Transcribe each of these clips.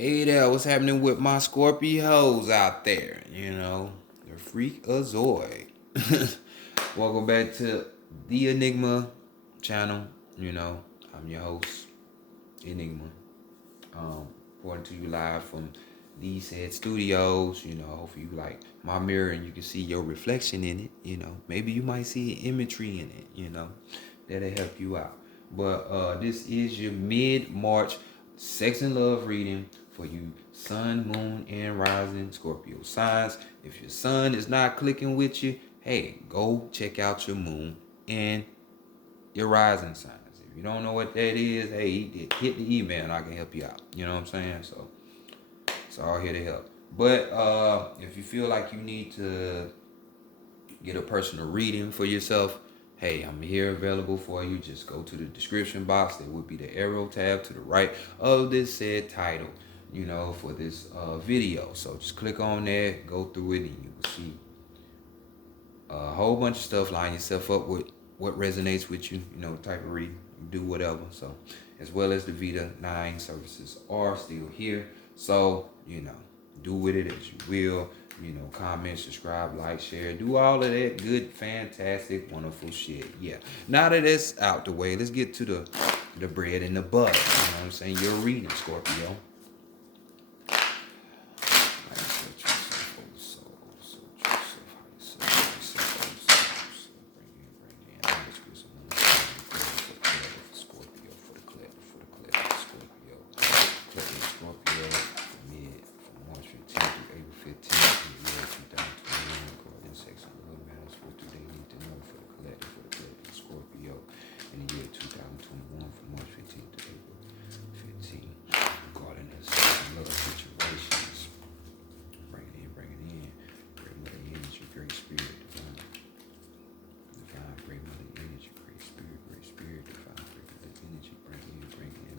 Hey there, what's happening with my Scorpios out there? The freak azoid. Welcome back to the Enigma channel. I'm your host, Enigma. Reporting to you live from these said studios. Hopefully you like my mirror and you can see your reflection in it. Maybe you might see imagery in it. That'll help you out. But this is your mid-March sex and love reading for you sun, moon, and rising Scorpio signs. If your sun is not clicking with you, hey, go check out your moon and your rising signs. If you don't know what that is, hey, hit the email and I can help you out. You know what I'm saying? So it's all here to help. But if you feel like you need to get a personal reading for yourself, hey, I'm here available for you. Just go to the description box. There would be the arrow tab to the right of this said title, for this video. So just click on that, go through it, and you will see a whole bunch of stuff. Line yourself up with what resonates with you, the type of reading. Do whatever. So, as well as the Vita 9 services are still here. So, do with it as you will. Comment, subscribe, like, share, do all of that good, fantastic, wonderful shit. Yeah. Now that it's out the way, let's get to the bread and the butter. You know what I'm saying? You're reading, Scorpio.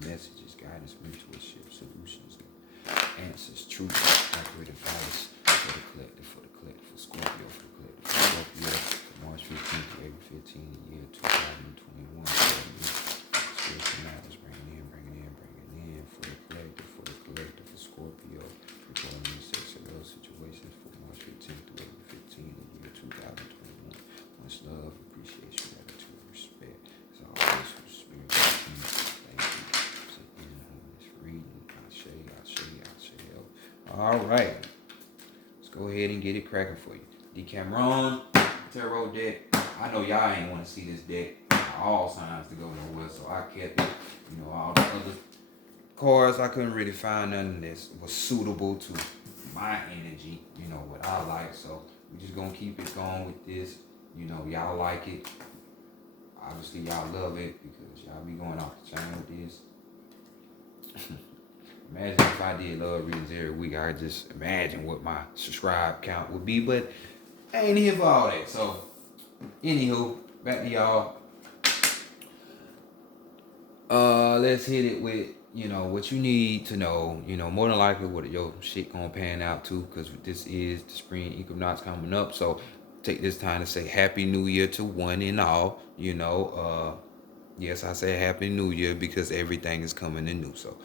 Messages, guidance, mentorship, solutions, answers, truth, accurate advice for the collective, for Scorpio, for the collective, for Scorpio, from March 15th to April 15th, the year 2021. Spiritual knowledge, bringing in, for the collective, for Scorpio, regarding the sex and love situations for March 15th to April 15th, the year 2021. Much love, appreciation, gratitude, respect. As always, for the spirit of peace. All right, let's go ahead and get it cracking for you. Decameron Tarot deck. I know y'all ain't want to see this deck. All signs to go nowhere, so I kept it. All the other cards, I couldn't really find nothing that was suitable to my energy. What I like. So we're just gonna keep it going with this. Y'all like it. Obviously, y'all love it because y'all be going off the chain with this. Imagine if I did love readings every week. I just imagine what my subscribe count would be, but I ain't here for all that. So, anywho, back to y'all. Let's hit it with, what you need to know. More than likely what your shit gonna pan out to, because this is the spring equinox coming up. So, take this time to say Happy New Year to one and all. Yes, I say Happy New Year because everything is coming in new. So,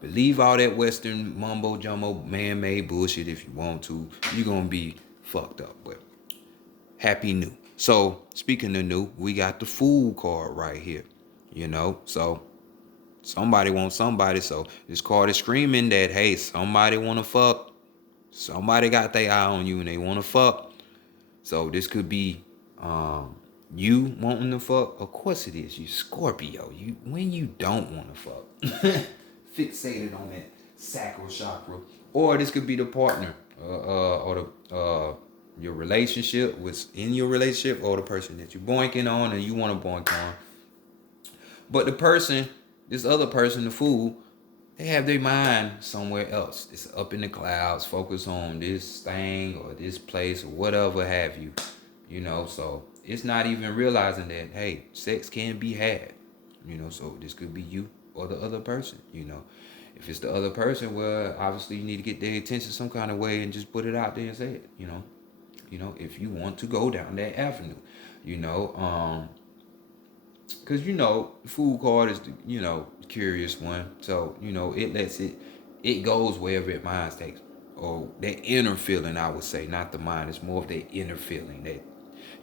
believe all that Western mumbo jumbo man-made bullshit if you want to. You're going to be fucked up. But Happy New. So, speaking of new, we got the Fool card right here. So somebody wants somebody. So this card is screaming that, hey, somebody want to fuck. Somebody got their eye on you and they want to fuck. So this could be you wanting to fuck. Of course it is. You Scorpio. When you don't want to fuck. Fixated on that sacral chakra, or this could be the partner, or the your relationship with in your relationship, or the person that you're boinking on and you want to boink on. But this other person, the fool, they have their mind somewhere else. It's up in the clouds, focus on this thing or this place or whatever have you. So it's not even realizing that, hey, sex can be had. So this could be you or the other person. If it's the other person, well, obviously you need to get their attention some kind of way and just put it out there and say it. If you want to go down that avenue, because the food card is the curious one, so it lets it it goes wherever it mind takes. Or that inner feeling, I would say, not the mind. It's more of that inner feeling, that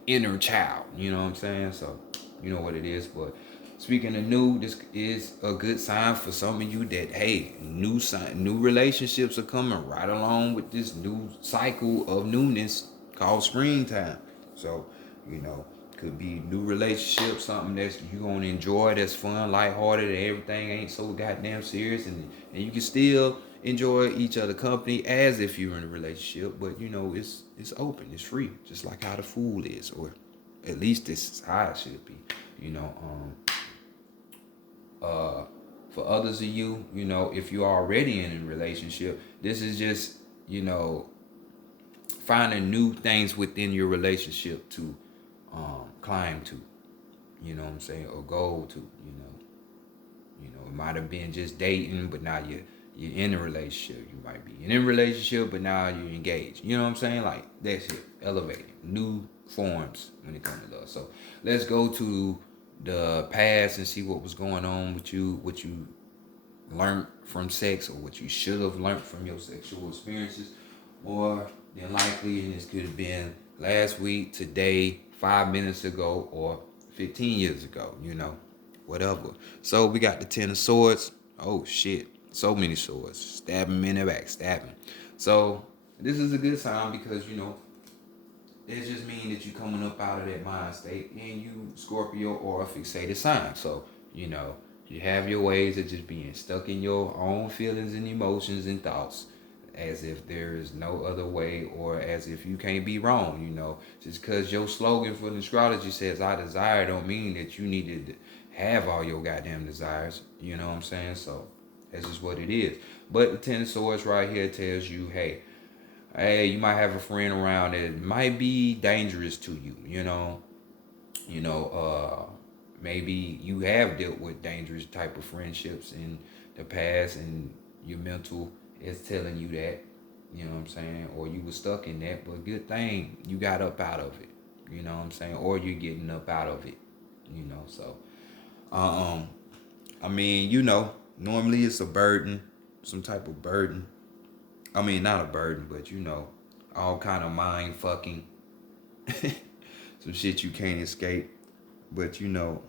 inner child. You know what I'm saying? So, you know what it is. But speaking of new, this is a good sign for some of you that hey, new relationships are coming right along with this new cycle of newness called springtime. So, you know, could be new relationships, something that's you gonna enjoy, that's fun, lighthearted, and everything ain't so goddamn serious, and you can still enjoy each other company as if you're in a relationship, but you know it's open, it's free, just like how the food is, or at least this is how it should be. You know, for others of you, you know, if you're already in a relationship, this is just, you know, finding new things within your relationship to climb to, you know what I'm saying, or go to, you know, it might have been just dating, but now you're in a relationship. You might be in a relationship, but now you're engaged. You know what I'm saying? Like that's it. Elevating new forms when it comes to love. So let's go to the past and see what was going on with you, what you learned from sex, or what you should have learned from your sexual experiences. More than likely, and this could have been last week, today, 5 minutes ago, or 15 years ago, you know, whatever. So we got the Ten of Swords. Oh shit, so many swords. Stab him in the back, stab him. So this is a good sign because, you know, it just means that you coming up out of that mind state and you Scorpio or a fixated sign. So, you know, you have your ways of just being stuck in your own feelings and emotions and thoughts as if there is no other way, or as if you can't be wrong, you know. Just because your slogan for the astrology says I desire don't mean that you need to have all your goddamn desires. You know what I'm saying? So that's just what it is. But the Ten of Swords right here tells you, hey, you might have a friend around that might be dangerous to you, you know, maybe you have dealt with dangerous type of friendships in the past, and your mental is telling you that, you know what I'm saying, or you were stuck in that, but good thing you got up out of it, you know what I'm saying, or you're getting up out of it, you know. So um I mean, you know, normally it's a burden, some type of burden. I mean, not a burden, but you know, all kind of mind fucking, some shit you can't escape. But you know,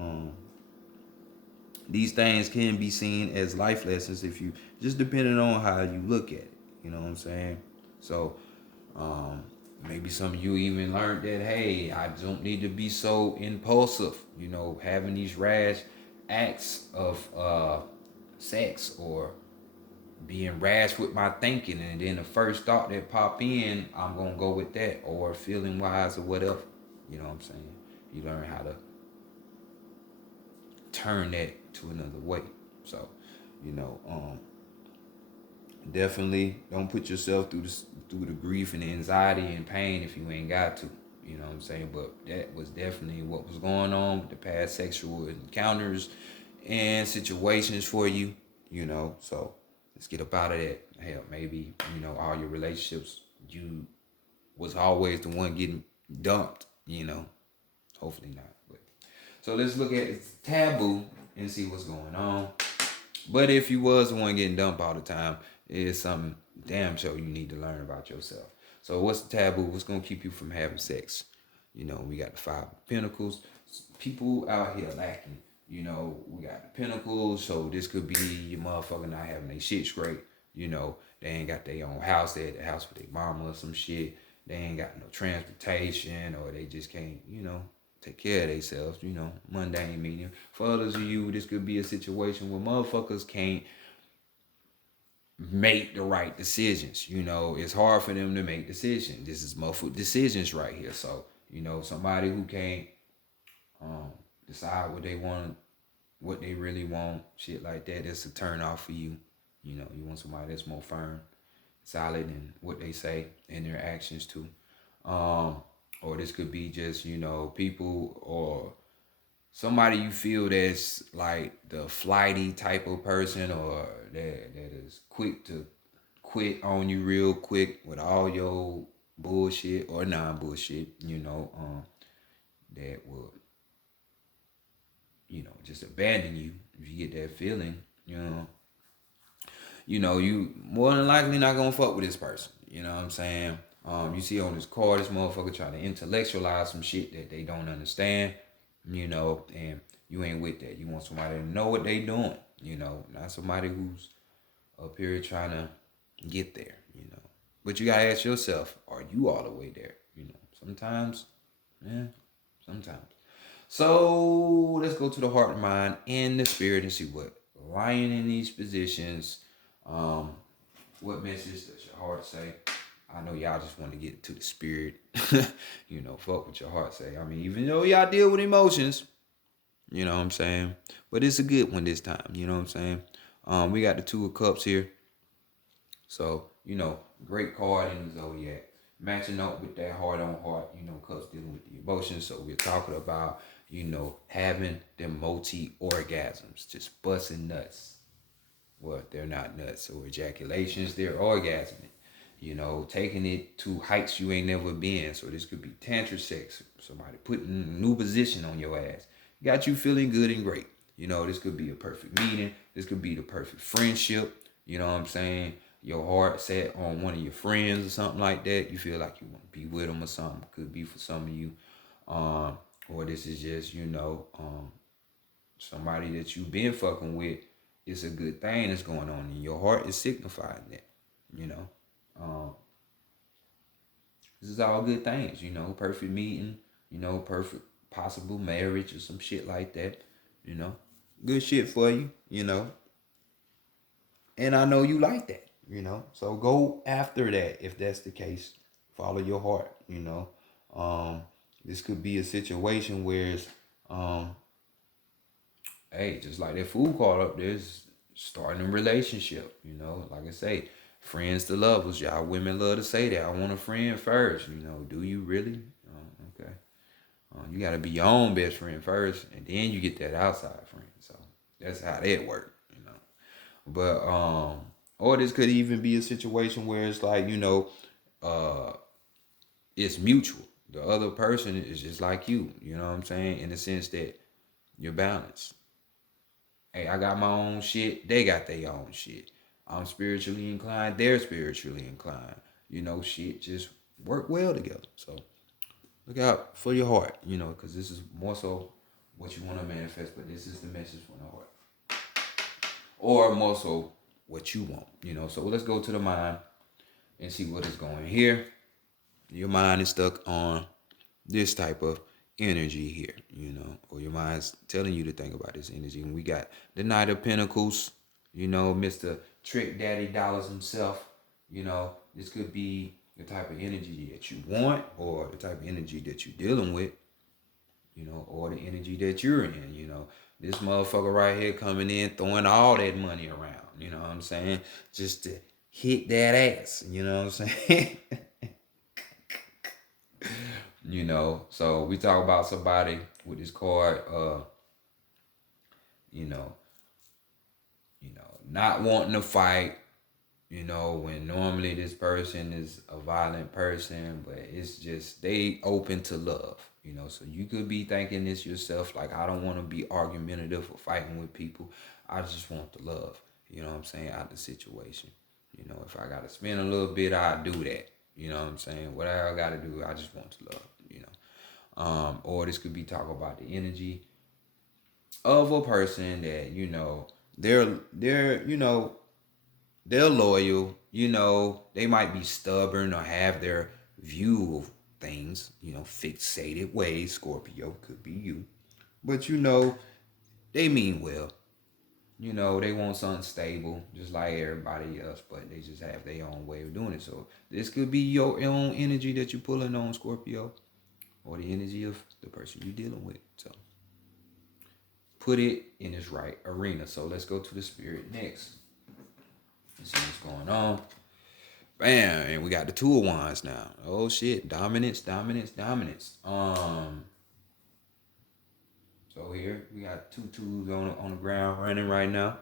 these things can be seen as life lessons if you just depending on how you look at it. You know what I'm saying? So um, maybe some of you even learned that hey, I don't need to be so impulsive. You know, having these rash acts of sex, or being rash with my thinking, and then the first thought that pop in, I'm gonna go with that, or feeling wise or whatever. You know what I'm saying? You learn how to turn that to another way. So, you know, definitely don't put yourself through the grief and the anxiety and pain if you ain't got to. You know what I'm saying? But that was definitely what was going on with the past sexual encounters and situations for you. You know, so let's get up out of that. Hell, maybe you know all your relationships, you was always the one getting dumped. You know, hopefully not. But so let's look at taboo and see what's going on. But if you was the one getting dumped all the time, it's something damn sure you need to learn about yourself. So what's the taboo? What's gonna keep you from having sex? You know, we got the Five of Pentacles. People out here lacking. You know, we got the Pentacles, so this could be your motherfucker not having their shit straight. You know, they ain't got their own house. They at the house with their mama or some shit. They ain't got no transportation, or they just can't, you know, take care of themselves, you know, mundane meaning. For others of you, this could be a situation where motherfuckers can't make the right decisions. You know, it's hard for them to make decisions. This is muffled decisions right here. So, you know, somebody who can't um, decide what they want, what they really want, shit like that, that's a turn off for you. You know, you want somebody that's more firm, solid in what they say and their actions too. Um, or this could be just, you know, people or somebody you feel that's like the flighty type of person, or that is quick to quit on you real quick with all your bullshit or non-bullshit, you know, that will, you know, just abandon you if you get that feeling, you know. you more than likely not gonna fuck with this person. You know what I'm saying? You see on this card, this motherfucker trying to intellectualize some shit that they don't understand, and you ain't with that. You want somebody to know what they doing, not somebody who's up here trying to get there. But you gotta ask yourself, are you all the way there? Sometimes, yeah, sometimes. So let's go to the heart and mind and the spirit and see what lying in these positions. Um, what message does your heart say? I know y'all just want to get to the spirit. Fuck what your heart say. I mean, even though y'all deal with emotions, you know what I'm saying? But it's a good one this time, you know what I'm saying? We got the Two of Cups here. So, great card in the zodiac. Matching up with that heart on heart, cups dealing with the emotions. So we're talking about, having them multi orgasms, just busting nuts. Well, they're not nuts or ejaculations, they're orgasming. Taking it to heights you ain't never been. So this could be tantra sex, somebody putting a new position on your ass. Got you feeling good and great. This could be a perfect meeting. This could be the perfect friendship. You know what I'm saying? Your heart set on one of your friends or something like that. You feel like you want to be with them or something. Could be for some of you. Or this is just, somebody that you've been fucking with. It's a good thing that's going on. And your heart is signifying that, you know. This is all good things, perfect meeting, perfect possible marriage or some shit like that, good shit for you. And I know you like that. So go after that if that's the case. Follow your heart. This could be a situation where it's, hey, just like that food card up there, is starting a relationship. Like I say, friends to lovers. Y'all women love to say that. I want a friend first. Do you really? Okay. You got to be your own best friend first, and then you get that outside friend. So that's how that works. But or this could even be a situation where it's like uh, it's mutual. The other person is just like you. You know what I'm saying? In the sense that you're balanced. Hey, I got my own shit. They got their own shit. I'm spiritually inclined. They're spiritually inclined. Shit just work well together. So look out for your heart, because this is more so what you want to manifest, but this is the message from the heart. Or more so what you want. So let's go to the mind and see what is going here. Your mind is stuck on this type of energy here, or your mind's telling you to think about this energy. And we got the Knight of Pentacles, Mr. Trick Daddy Dollars himself. This could be the type of energy that you want or the type of energy that you're dealing with, or the energy that you're in. This motherfucker right here coming in, throwing all that money around, you know what I'm saying? Just to hit that ass, you know what I'm saying? So we talk about somebody with this card, you know, not wanting to fight, when normally this person is a violent person, but it's just they open to love, So you could be thinking this yourself, like, I don't want to be argumentative or fighting with people. I just want the love, you know what I'm saying, out of the situation. If I got to spend a little bit, I'll do that. You know what I'm saying? Whatever I got to do, I just want to love. Or this could be talking about the energy of a person that, they're loyal, they might be stubborn or have their view of things, fixated ways. Scorpio could be you. But they mean well. They want something stable, just like everybody else, but they just have their own way of doing it. So this could be your own energy that you're pulling on, Scorpio, or the energy of the person you're dealing with. So put it in its right arena. So let's go to the spirit next. Let's see what's going on. Bam, and we got the Two of Wands now. Oh shit, dominance. So here we got two twos on the ground running right now.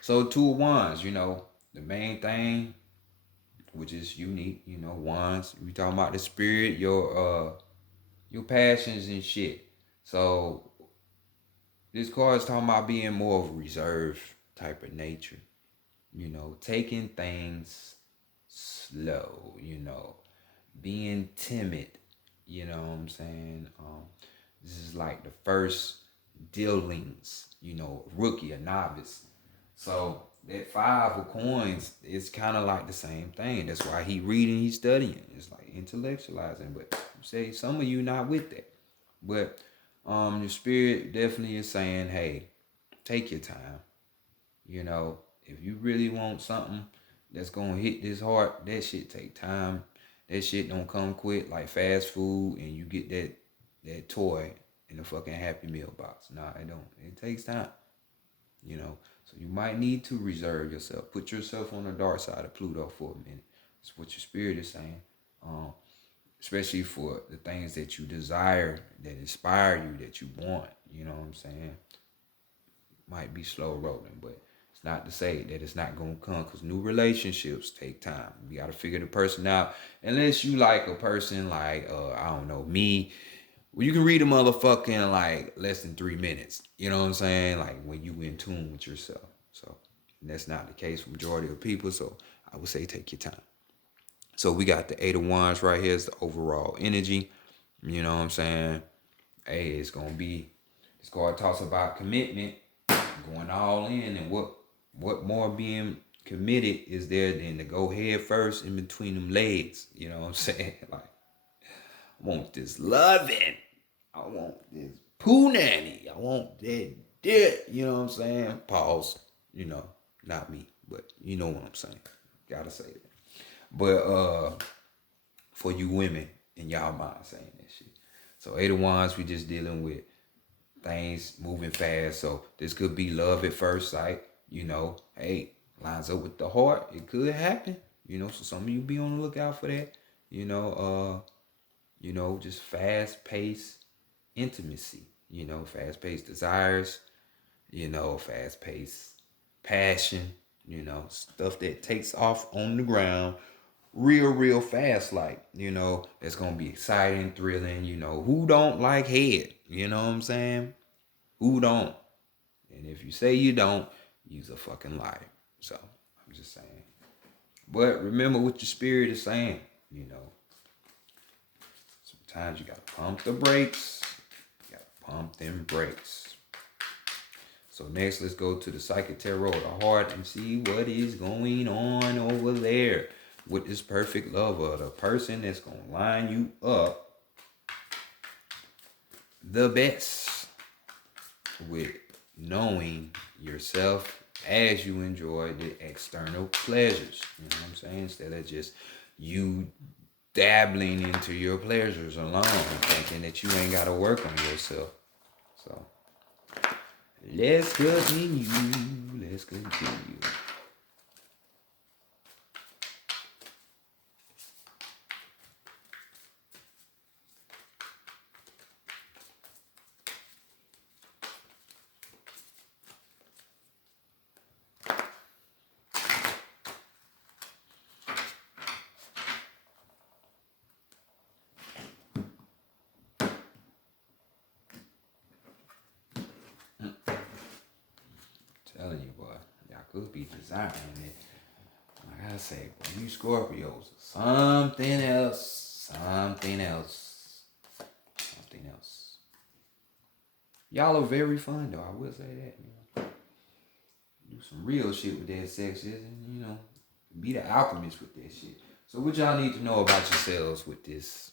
So Two of Wands, the main thing, which is unique, wands. We talking about the spirit, your passions and shit. So this card is talking about being more of a reserved type of nature. taking things slow, being timid, what I'm saying? This is like the first dealings, rookie, a novice. So that 5 of coins is kind of like the same thing. That's why he reading, he's studying. It's like intellectualizing. But say some of you not with that. But your spirit definitely is saying, hey, take your time. If you really want something that's gonna hit this hard, that shit take time. That shit don't come quick like fast food and you get that toy in a fucking Happy Meal box. Nah, it don't. It takes time. So you might need to reserve yourself. Put yourself on the dark side of Pluto for a minute. That's what your spirit is saying. Um, Especially for the things that you desire, that inspire you, that you want. You know what I'm saying? Might be slow rolling, but it's not to say that it's not gonna come, because new relationships take time. You gotta figure the person out. Unless you like a person like I don't know, me. Well, you can read a motherfucker in like less than 3 minutes. You know what I'm saying? Like when you in tune with yourself. So that's not the case for majority of people. So I would say take your time. So we got the 8 of Wands right here is the overall energy. You know what I'm saying? Hey, it's gonna be. This card talks about commitment, going all in, and what more being committed is there than to go head first in between them legs. You know what I'm saying? Like, I want this loving. I want this poo nanny. I want that dick. You know what I'm saying? Pause. Not me, but you know what I'm saying. Gotta say it. But for you women in y'all mind saying that shit. So 8 of Wands, we just dealing with things moving fast. So this could be love at first sight. Hey, lines up with the heart. It could happen. So some of you be on the lookout for that. Just fast paced intimacy. Fast paced desires. Fast paced passion. Stuff that takes off on the ground real fast, like, it's gonna be exciting, thrilling. Who don't like head? You know what I'm saying? Who don't? And if you say you don't, you's a fucking liar. So I'm just saying. But remember what your spirit is saying. Sometimes you gotta pump the brakes. You gotta pump them brakes. So next, let's go to the Psychic Tarot of the Heart and see what is going on over there with this perfect lover, the person that's gonna line you up the best with knowing yourself as you enjoy the external pleasures. You know what I'm saying? Instead of just you dabbling into your pleasures alone, thinking that you ain't gotta work on yourself. So let's continue. Let's continue. Telling you, boy, y'all could be desiring it. Like I say, boy, you Scorpios, something else, something else, something else. Y'all are very fun, though. I will say that. Do some real shit with that sex, and be the alchemist with that shit. So what y'all need to know about yourselves with this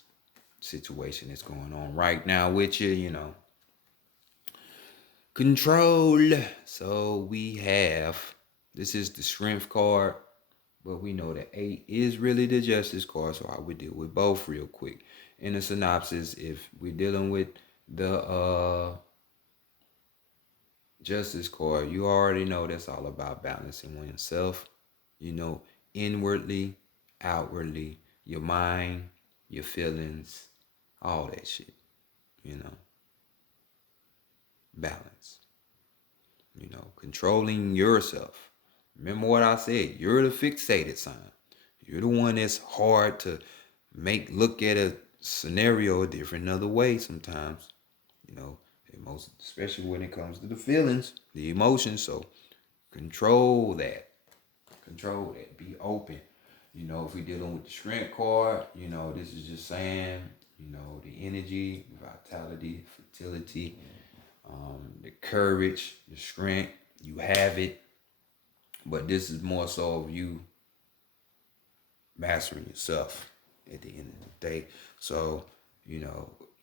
situation that's going on right now with you, Control. So we have, this is the Strength card, but we know that 8 is really the Justice card, so I would deal with both real quick. In the synopsis, if we're dealing with the Justice card, you already know that's all about balancing oneself, inwardly, outwardly, your mind, your feelings, all that shit, balance, controlling yourself. Remember what I said, you're the fixated sign. You're the one that's hard to make look at a scenario a different other way sometimes, most especially when it comes to the feelings, the emotions. So control that. control that. Be open. If we're dealing with the strength card, this is just saying, the energy, vitality, fertility, the courage, the strength, you have it. But this is more so of you mastering yourself at the end of the day. So,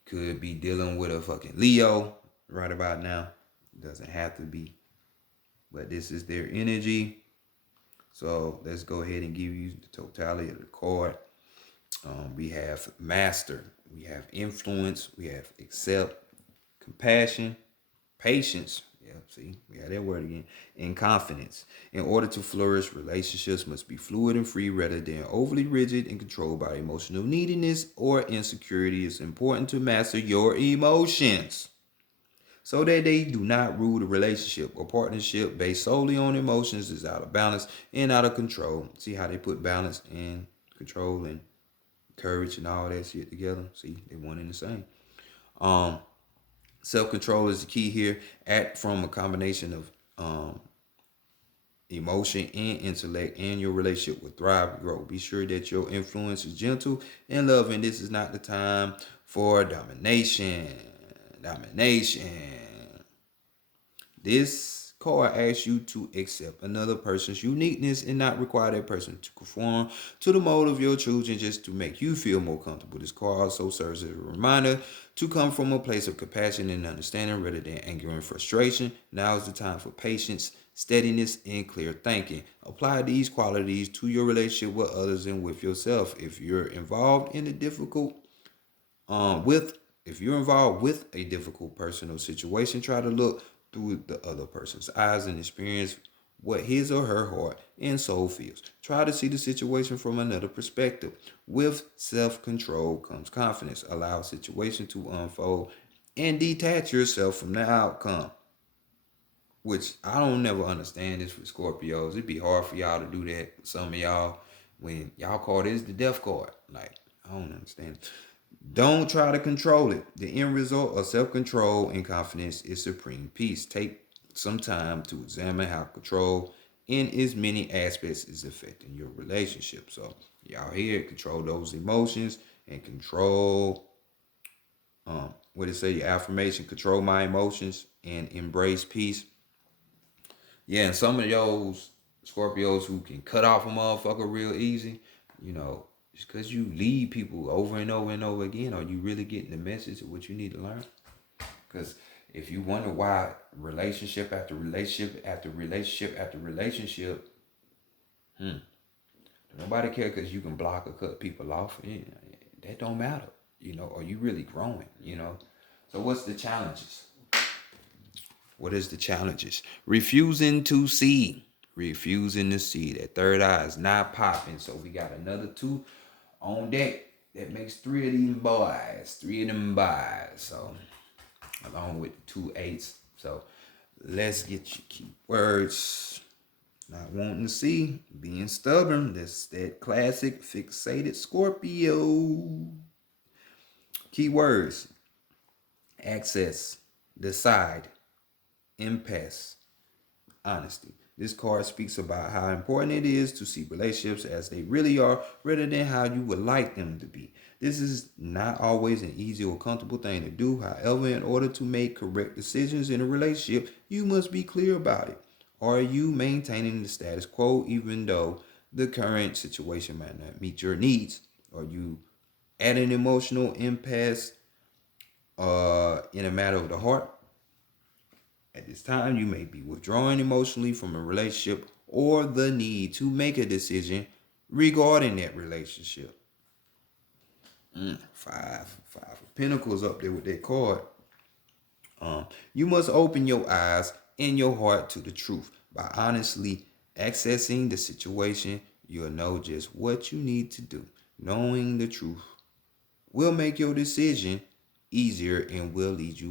could be dealing with a fucking Leo right about now. Doesn't have to be. But this is their energy. So let's go ahead and give you the totality of the card. We have master, we have influence, we have accept, compassion, patience. Yeah, see, we had that word again. And confidence. In order to flourish, relationships must be fluid and free rather than overly rigid and controlled by emotional neediness or insecurity. It's important to master your emotions so that they do not rule the relationship or partnership based solely on emotions is out of balance and out of control. See how they put balance and control and courage and all that shit together? See, they one and the same. Self-control is the key here. Act from a combination of emotion and intellect, and your relationship will thrive and grow. Be sure that your influence is gentle and loving. This is not the time for domination. This card asks you to accept another person's uniqueness and not require that person to conform to the mold of your choosing just to make you feel more comfortable. This card also serves as a reminder to come from a place of compassion and understanding rather than anger and frustration. Now is the time for patience, steadiness, and clear thinking. Apply these qualities to your relationship with others and with yourself. If you're involved in a difficult if you're involved with a difficult personal situation, try to look through the other person's eyes and experience what his or her heart and soul feels. Try to see the situation from another perspective. With self-control comes confidence. Allow a situation to unfold and detach yourself from the outcome. Which I don't never understand this for Scorpios. It'd be hard for y'all to do that. Some of y'all, when y'all call this the death card. Like, I don't understand. Don't try to control it. The end result of self-control and confidence is supreme peace. Take some time to examine how control in its many aspects is affecting your relationship. So y'all here, control those emotions and control what it say, your affirmation, control my emotions and embrace peace. Yeah, and some of those Scorpios who can cut off a motherfucker real easy, just because you lead people over and over and over again, are you really getting the message of what you need to learn? Because if you wonder why relationship after relationship after relationship after relationship, nobody care because you can block or cut people off. Yeah, that don't matter. Are you really growing? So what's the challenges? What is the challenges? Refusing to see. Refusing to see. That third eye is not popping. So we got another 2 on deck. That makes 3 of these boys. 3 of them boys. So along with the 2 8s. So let's get your key words. Not wanting to see. Being stubborn. That's that classic fixated Scorpio. Key words. Access. Decide. Impasse. Honesty. This card speaks about how important it is to see relationships as they really are rather than how you would like them to be. This is not always an easy or comfortable thing to do. However, in order to make correct decisions in a relationship, you must be clear about it. Are you maintaining the status quo even though the current situation might not meet your needs? Are you at an emotional impasse in a matter of the heart? At this time, you may be withdrawing emotionally from a relationship or the need to make a decision regarding that relationship. Five of Pentacles up there with that card. You must open your eyes and your heart to the truth. By honestly accessing the situation, you'll know just what you need to do. Knowing the truth will make your decision easier and will lead you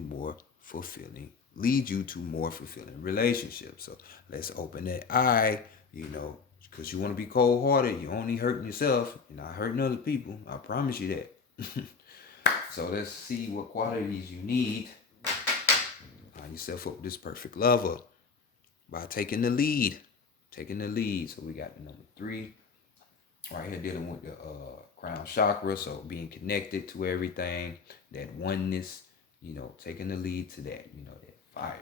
to more fulfilling relationships. So let's open that eye, because you want to be cold-hearted. You're only hurting yourself. You're not hurting other people. I promise you that. So let's see what qualities you need. Line yourself up with this perfect lover by taking the lead taking the lead. So we got the number 3 right here dealing with the crown chakra. So being connected to everything, that oneness, taking the lead to that, that fire.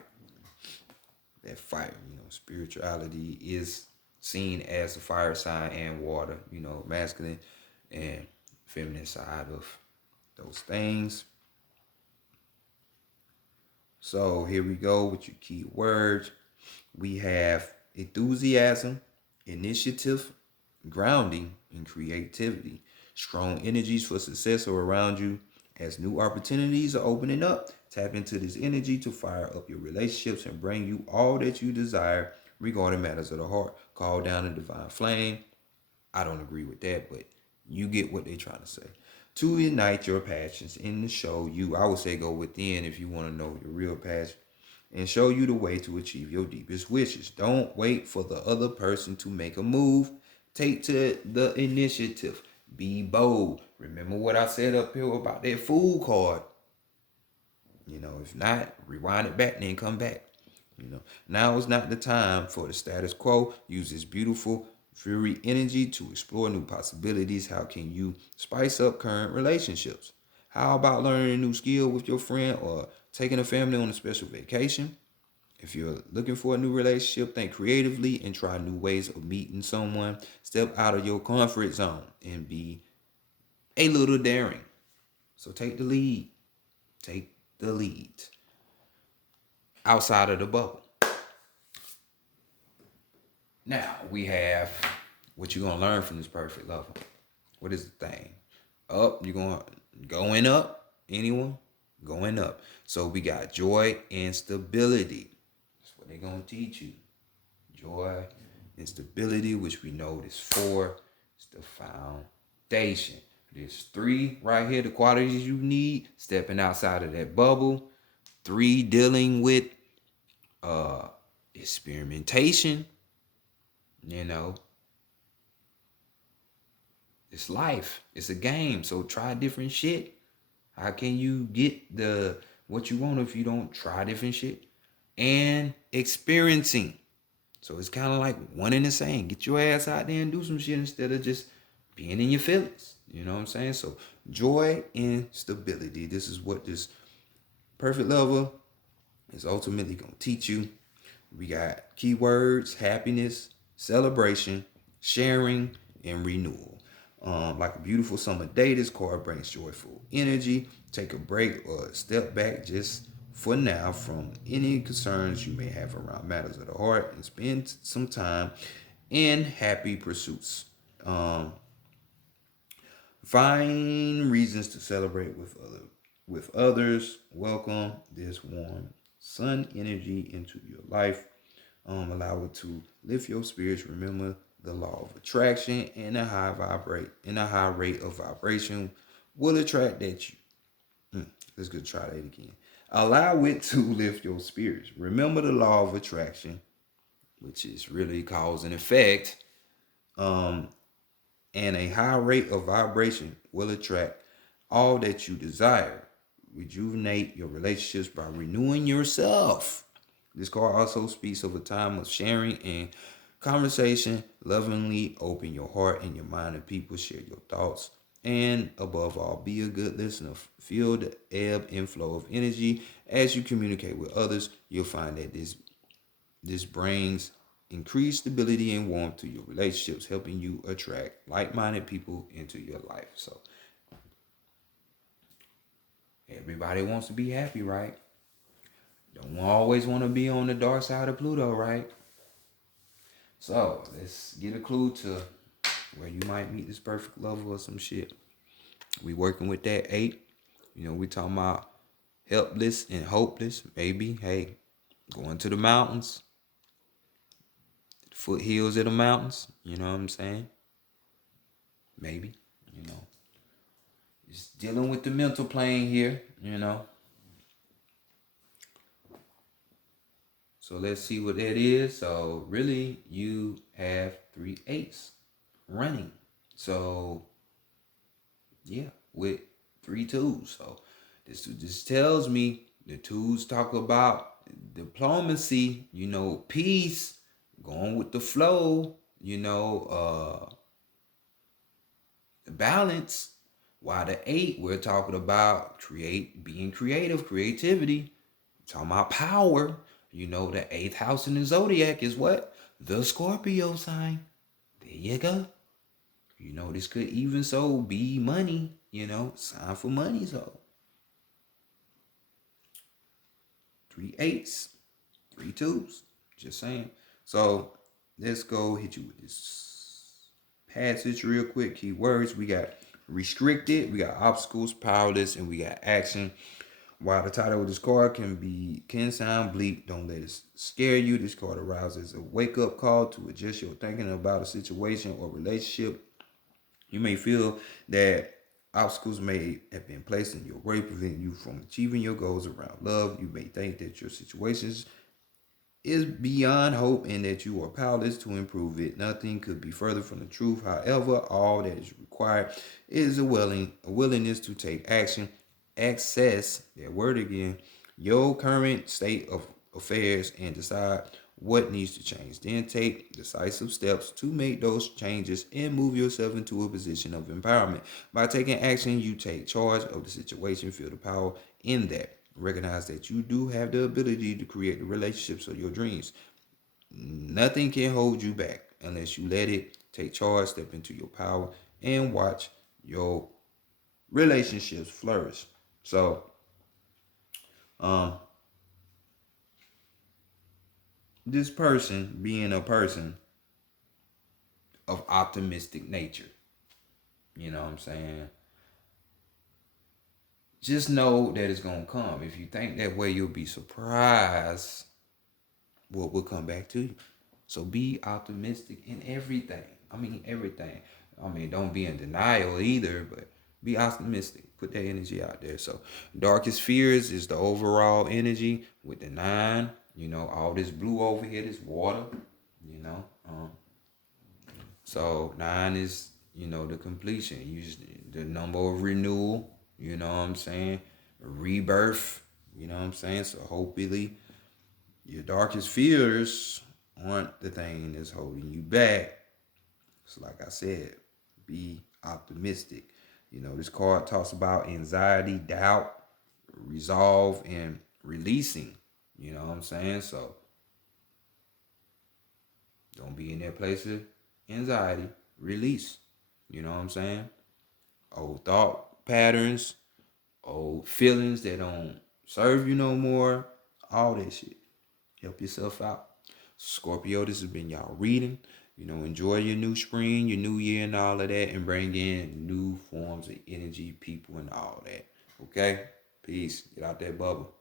That fire, spirituality is seen as a fire sign and water, masculine and feminine side of those things. So here we go with your key words. We have enthusiasm, initiative, grounding, and creativity. Strong energies for success are around you. As new opportunities are opening up, tap into this energy to fire up your relationships and bring you all that you desire regarding matters of the heart. Call down a divine flame. I don't agree with that, but you get what they're trying to say. To ignite your passions in the show you, I would say go within if you want to know your real passion and show you the way to achieve your deepest wishes. Don't wait for the other person to make a move. Take to the initiative. Be bold. Remember what I said up here about that fool card. If not, rewind it back and then come back. Now is not the time for the status quo. Use this beautiful fury energy to explore new possibilities. How can you spice up current relationships? How about learning a new skill with your friend or taking a family on a special vacation? If you're looking for a new relationship, think creatively and try new ways of meeting someone. Step out of your comfort zone and be a little daring. So take the lead. Take the lead. Outside of the bubble. Now we have what you're gonna learn from this perfect lover. What is the thing? Up, you're going up. Anyone? Going up. So we got joy and stability. That's what they're gonna teach you. Joy and stability, which we know is 4. It's the foundation. There's 3 right here, the qualities you need. Stepping outside of that bubble. 3, dealing with experimentation. It's life. It's a game. So try different shit. How can you get what you want if you don't try different shit? And experiencing. So it's kind of like one and the same. Get your ass out there and do some shit instead of just being in your feelings. You know what I'm saying? So joy and stability. This is what this perfect lover is ultimately going to teach you. We got keywords: happiness, celebration, sharing, and renewal. Like a beautiful summer day, this card brings joyful energy. Take a break or step back just for now from any concerns you may have around matters of the heart and spend some time in happy pursuits. Find reasons to celebrate with others. Welcome this warm sun energy into your life. Allow it to lift your spirits. Remember the law of attraction, and a high rate of vibration will attract that you. Let's go try that again. Allow it to lift your spirits. Remember the law of attraction, which is really cause and effect. And a high rate of vibration will attract all that you desire. Rejuvenate your relationships by renewing yourself. This card also speaks of a time of sharing and conversation. Lovingly open your heart and your mind to people. Share your thoughts. And above all, be a good listener. Feel the ebb and flow of energy as you communicate with others. You'll find that this brings increased stability and warmth to your relationships, helping you attract like-minded people into your life. So everybody wants to be happy, right? Don't always want to be on the dark side of Pluto, right? So let's get a clue to where you might meet this perfect lover or some shit. We working with that 8. We talking about helpless and hopeless. Maybe, hey, going to the mountains, the foothills of the mountains. You know what I'm saying? Maybe, just dealing with the mental plane here. So let's see what that is. So really, you have 3 8s running. So yeah, with 3 2s. So this tells me the 2s talk about diplomacy, peace, going with the flow, balance. While the eight, we're talking about being creative, creativity, talking about power. The eighth house in the zodiac is what? The Scorpio sign. There you go. This could even so be money, sign for money, so. Three eights, three twos. Just saying. So let's go hit you with this passage real quick. Key words. We got restricted, we got obstacles, powerless, and we got action. While the title of this card can sound bleak, don't let it scare you. This card arouses a wake-up call to adjust your thinking about a situation or relationship. You may feel that obstacles may have been placed in your way, preventing you from achieving your goals around love. You may think that your situations is beyond hope and that you are powerless to improve it. Nothing could be further from the truth. However, all that is required is a willingness to take action, access, that word again, your current state of affairs and decide what needs to change. Then take decisive steps to make those changes and move yourself into a position of empowerment. By taking action, you take charge of the situation, feel the power in that. Recognize that you do have the ability to create the relationships of your dreams. Nothing can hold you back unless you let it. Take charge, step into your power, and watch your relationships flourish. So, um, this person being a person of optimistic nature, you know what I'm saying? Just know that it's gonna come. If you think that way, you'll be surprised what will come back to you. So be optimistic in everything. I mean, everything. I mean, don't be in denial either, but be optimistic. Put that energy out there. So, darkest fears is the overall energy with the nine. All this blue over here, this water. You know, so nine is the completion. Use the number of renewal. You know what I'm saying? Rebirth. You know what I'm saying? So hopefully your darkest fears aren't the thing that's holding you back. So like I said, be optimistic. This card talks about anxiety, doubt, resolve, and releasing. You know what I'm saying? So don't be in that place of anxiety. Release. You know what I'm saying? Old thought patterns, old feelings that don't serve you no more. All that shit. Help yourself out. Scorpio, this has been y'all reading. Enjoy your new spring, your new year, and all of that, and bring in new forms of energy, people, and all that. Okay? Peace. Get out that bubble.